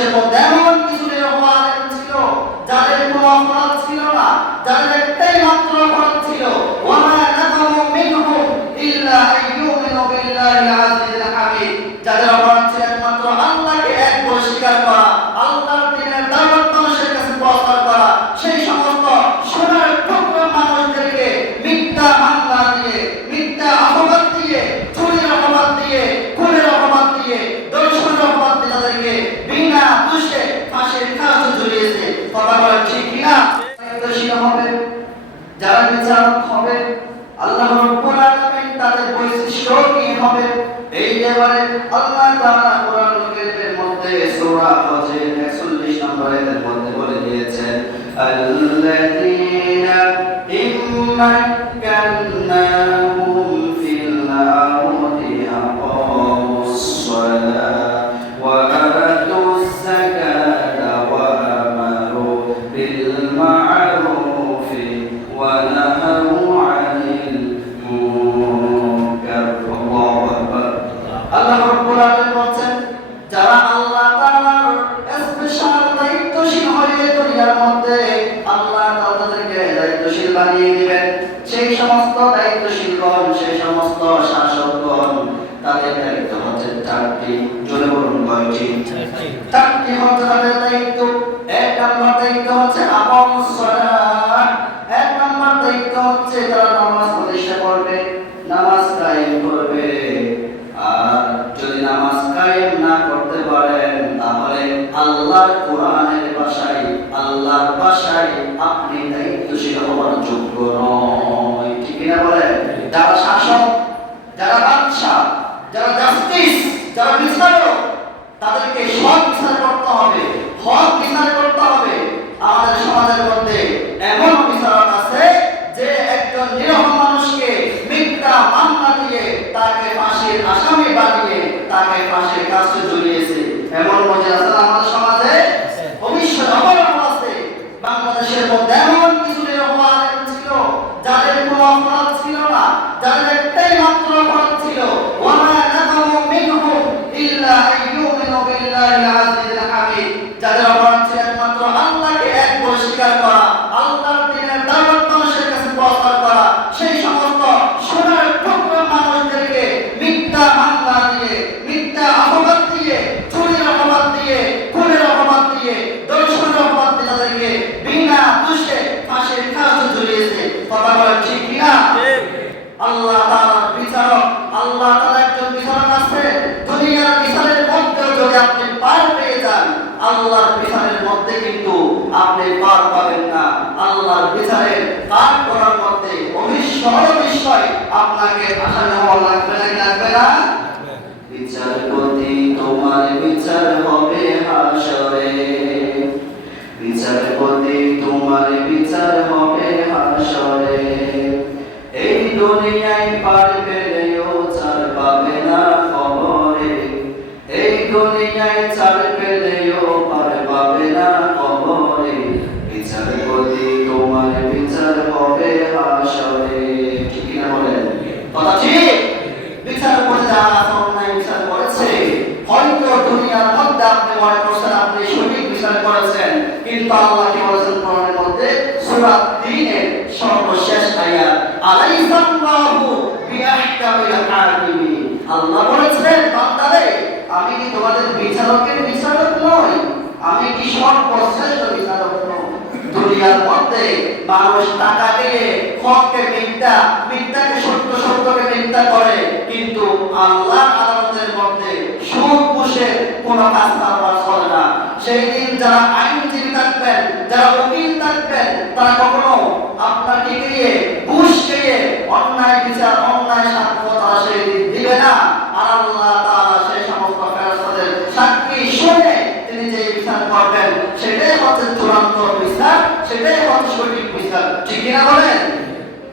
Nicodemo দিয়েছেন আল্লাযীনা ইম্মাক্কান্নাহুম feel আরদি আকামুস সালাহ ওয়া আতুজ যাকাতা ওয়া আমারু বিল মা'রুফি ওয়া নাহাউ আনিল মুনকার আল্লাহু আকবার আল্লাহ রাব্বুল আলামিন বলেন যারা আল্লাহ তাআলার স্পেশাল দায়িত্বশীল হয়ে দুনিয়ার মধ্যে আল্লাহ তাআলা তাদেরকে দায়িত্বশীল বানিয়ে দিবেন। সেই সমস্ত দায়িত্বশীলগণ সেই সমস্ত শাসকগণ তাদের দায়িত্ব হচ্ছে চারটি। জোরে বলুন কয়টি? চারটি হচ্ছে তাদের দায়িত্ব। এক নম্বর দায়িত্ব হচ্ছে আপন সলাহ এক নম্বর দায়িত্ব হচ্ছে তারা নামাজ প্রতিষ্ঠা করবে নামাজ কায়েম করবে আর যদি নামাজ কায়েম না করতে পারেন তাহলে আল্লাহর কোরআনের ভাষায় আল্লাহর ভাষায় আপনি দায়িত্বশীল হওয়ার যোগ্য নয় ঠিক না বলেন যারা শাসক, যারা বাদশাহ, যারা জাস্টিস যারা বিচারক, তাদেরকে সৎ বিচার করতে হবে হক বিচার করতে হবে। আমাদের সমাজের মধ্যে এমন বিচারক আছে যে একজন নিরহ মানুষকে মিথ্যা মামলা দিয়ে তাকে ফাঁসির আসামি বানিয়ে তাকে ফাঁসির কাছে ঝুলিয়েছে। এমন মজা আছে আমাদের সমাজে ভবিষ্যৎ অবলম্বন আছে বাংলাদেশের মধ্যে এমন কিছু নিরহ আলেম ছিল যাদের কোনো অপরাধ ছিল না যাদের একটাই মাত্র অপরাধ ছিল ওয়ামা নাকামু মিনহুম ইল্লা আইয়ুমিনু বিল্লাহি আজিজিল হামিদ যাদের অপরাধ ছিল একমাত্র আল্লাহকে এক বলে স্বীকার করা আল্লাহর দিনের দাওয়াত মানুষের কাছে প্রচার করা সেই সমস্ত সোনার টুকরো মানুষদেরকে মিথ্যা মামলা দিয়ে মিথ্যা অপবাদ দিয়ে চুরির অপবাদ দিয়ে খুনের অপবাদ দিয়ে দর্শনের অপবাদ দিয়ে তাদেরকে বিনা দোষে ফাঁসির কাজ ঝুলিয়েছে কথা বলা ঠিক কিনা আল্লাহ তাআলার বিচারক আল্লাহ তাআলা একজন বিচারক আছে দুনিয়ার বিচারের মধ্যে যদি আপনি পার পেয়ে যান আল্লাহর বিচারের মধ্যে কিন্তু আপনি পার পাবেন না আল্লাহর বিচারের পার করার মধ্যে অবিস্ময় বিষয় আপনাকে আসামি লাগবে না লাগবে না? বিচারপতি তোমার বিচার হবে হাসরে। বিচারপতি তোমার বিচার হবে হাসরে। এই দুনিয়ায় পার পেলেও ছাড় পাবে না খবরে এই দুনিয়ায় ছাড় পেলেও পার পাবে না খবরে বিচারপতি তোমার বিচার হবে হাসরে ঠিক না বলেন কথা ঠিক বিচার করে যারা অন্যায় বিচার করেছে হয়তো দুনিয়ার মধ্যে আপনি মনে করছেন আপনি সঠিক বিচার করেছেন কিন্তু আল্লাহ বলেছেন মধ্যে সূরা 3 সর্বশেষ আয়াত, আলাইসাল্লাহু বিআহকামিল হাকিমিন আল্লাহ বলেছেন বান্দারে, আমি কি তোমাদের বিচারকের বিচারক নই? আমি কি সর্বশ্রেষ্ঠ বিচারক নই? দুনিয়ার মধ্যে মানুষ টাকা দিয়ে হককে মিথ্যা, মিথ্যাকে সত্য, সত্যকে মিথ্যা করে, কিন্তু আল্লাহ আদালতের মধ্যে সুদ বসে কোনো কাজ কারবার চলে না। সেই দিন যারা আইনজীবী থাকবেন, যারা উকিল থাকবেন, তারা কখনো আপনাকে দিয়ে ঘুষ খেয়ে অন্যায় বিচার, অন্যায় সাক্ষ্য তারা সেই দিন দিবে না। আর আল্লাহ তাআলা সেই সমস্ত ফেরেশতাদের সাক্ষী শুনে তিনি যে বিচার করবেন, সেটাই হচ্ছে চূড়ান্ত বিচার, সেটাই হচ্ছে সঠিক বিচার। ঠিক কিনা বলেন?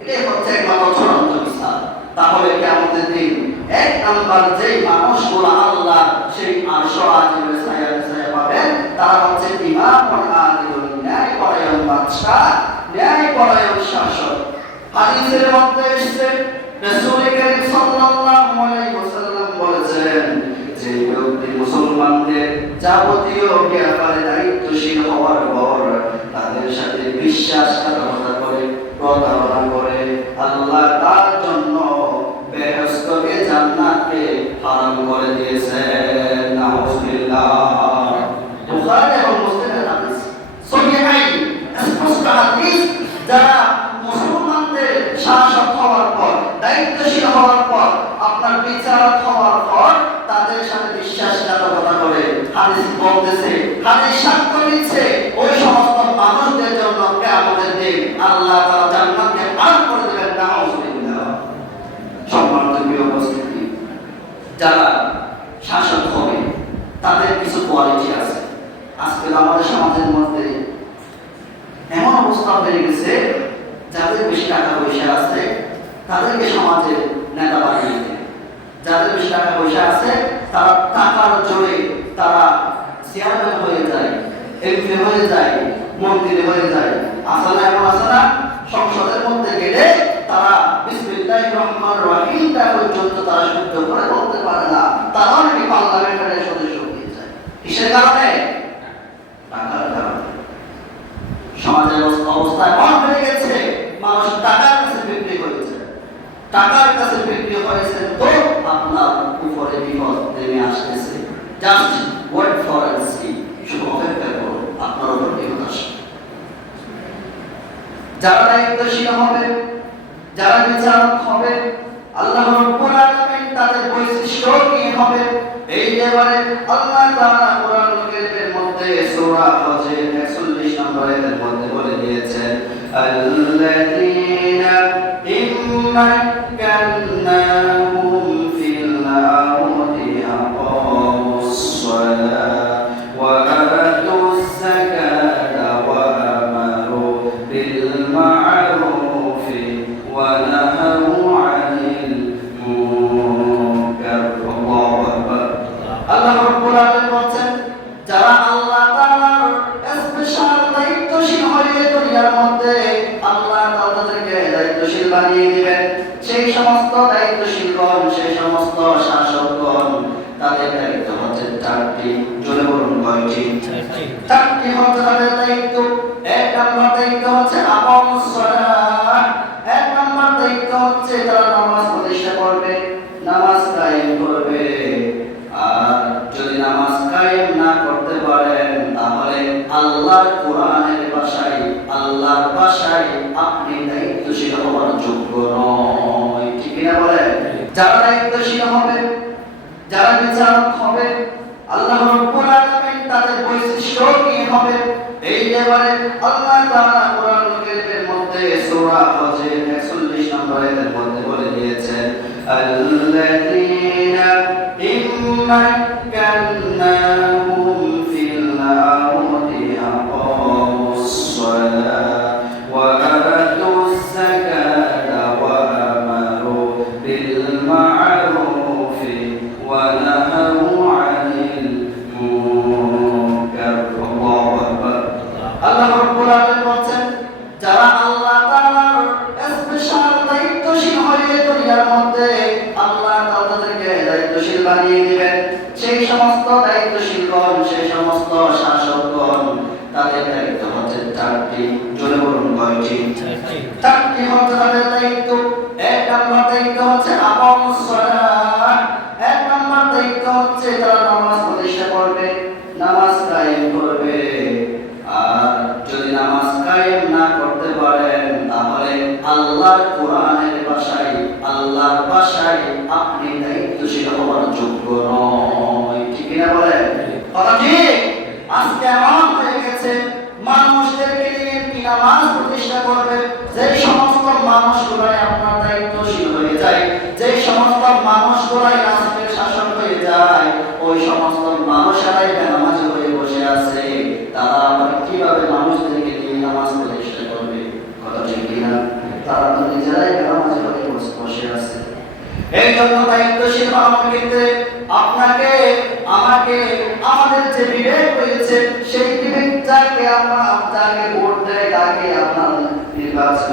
এটাই হচ্ছে একমাত্র চূড়ান্ত বিচার। তাহলে কি দিন এক নাম্বার যেই মানুষগুলো আল্লাহ সেই ছায়া পাবেন তারা হচ্ছে ইমাম আদিলুল ন্যায় পরায়ণ বাদশাহ ন্যায় পরায়ণ শাসক। হাদিসের মধ্যে এসেছে বলেছেন, যে ব্যক্তি মুসলমানদের যাবতীয় ব্যাপারে দায়িত্বশীল হওয়ার পর তাদের সাথে বিশ্বাসঘাতকতা করে প্রতারণা করে আল্লাহ তার জন্য বেহেশতকে জান্নাতকে হারাম করে দিয়েছেন নাউজুবিল্লাহ বুখারী এবং মুসলিমের হাদিস সহিহাইন স্পষ্ট যারা মুসলমানদের শাসক হওয়ার পর, দায়িত্বশীল হওয়ার পর, আপনার বিচারক হওয়ার পর তাদের সাথে বিশ্বাসঘাতকতা করে হাদিস বলতেছে। হাদিস দিচ্ছে ওই সমস্ত মানুষদের জন্য কিয়ামতের দিন আল্লাহ তাআলা জান্নাতকে হারাম করে দেবেন নাউজুবিল্লাহ সম্মানিত প্রিয় উপস্থিতি যারা শাসক হবে তাদের কিছু কোয়ালিটি আছে আজকে আমাদের সমাজের মধ্যে এমন অবস্থা বেড়ে গেছে যাদের বেশি টাকা পয়সা আছে তাদেরকে সমাজের নেতা বানিয়ে দেয় যাদের বেশি টাকা পয়সা আছে তারা টাকার জোরে তারা চেয়ারম্যান হয়ে যায়, এমপি হয়ে যায়, মন্ত্রী হয়ে যায়। আসলে এমন আছে সংসদের মধ্যে গেলে তারা বিসমিল্লাহির রহমানির রহিমটা পর্যন্ত তারা শুদ্ধ করে বলতে পারে না। তারাও অনেকে পার্লামেন্টের সদস্য হয়ে যায়। কিসের কারণে টাকার কারণে সমাজের অবস্থা এমন হয়ে গেছে মানুষ টাকার কাছে বিক্রি করেছে টাকার কাছে বিক্রি করেছে তো আপনার উপরে বিপদ নেমে আসতেছে just wait for and see শুধু অপেক্ষা করো আপনার উপর বিপদ আসবে যারা দায়িত্বশীল হবে, যারা বিচারক হবে, আল্লাহ রব্বুল আলামিন তাদের বৈশিষ্ট্য কি হবে? এই ব্যাপারে আল্লাহ তাআলা কোরআন কারীমের মধ্যে সূরা হজে 41 নম্বর আয়াতের মধ্যে বলে দিয়েছেন, আল্লাযীনা ইম্মাক্কান্নাহুম আল্লাহ রাব্বুল আলামিন বলেন যারা আল্লাহ তাআলার স্পেশাল দায়িত্বশীল হয়ে দুনিয়ার মধ্যে আল্লাহ তাদেরকে দায়িত্বশীল বানিয়ে দিবেন সেই সমস্ত দায়িত্বশীলগণ সেই সমস্ত শাসকগণ তাদের দায়িত্ব হচ্ছে চারটি জোরে বলুন কয়টি? চারটি হচ্ছে তাদের দায়িত্ব এক নম্বর দায়িত্ব হচ্ছে আপন এক নম্বর দায়িত্ব হচ্ছে তারা নামাজ প্রতিষ্ঠা করবে নামাজ কায়েম করবে আর যদি নামাজ কায়েম না করতে পারেন তাহলে আল্লাহর কোরআনের ভাষায় ভাষায় আপনি দায়িত্বশীল হওয়ার যোগ্য নয়। ঠিক না বলেন? যারা দায়িত্বশীল হবে, যারা বিচারক হবে, আল্লাহ রাব্বুল আলামিন তাদের বৈশিষ্ট্য কি হবে? এই ব্যাপারে আল্লাহ তাআলা কোরআন কারীমের মধ্যে সূরা হজের 41 নম্বর আয়াতের মধ্যে বলে দিয়েছেন, আল্লাযীনা ইম্মাক্কান্নাহুম তাদের দায়িত্ব হচ্ছে আর যদি নামাজ কায়েম না করতে পারেন, তাহলে আল্লাহর কোরআনের আল্লাহর ভাষায় আপনি দায়িত্বশীল হওয়ার যোগ্য নয়। ঠিক না বলেন? কথা ঠিক? আজকে এমন হয়ে গেছে মানুষদেরকে নিয়ে কি নামাজ প্রতিষ্ঠা করবে, যে সমস্ত মানুষগুলাই আপনার দায়িত্বশীল হয়ে যায়, যে সমস্ত মানুষগুলাই রাষ্ট্রের শাসক হয়ে যায়, ওই সমস্ত মানুষেরাই নামাজ হয়ে বসে আছে। তারা আবার কীভাবে মানুষদেরকে নিয়ে নামাজ প্রতিষ্ঠা করবে? কথা ঠিক কিনা তারা তো নিজেরাই নামাজ হয়ে বসে আছে। এই জন্য দায়িত্বশীল হওয়ার ক্ষেত্রে আপনাকে, আমাকে, আমাদের যে যাকে ভোট দেয় তাকে আপনার নির্বাচন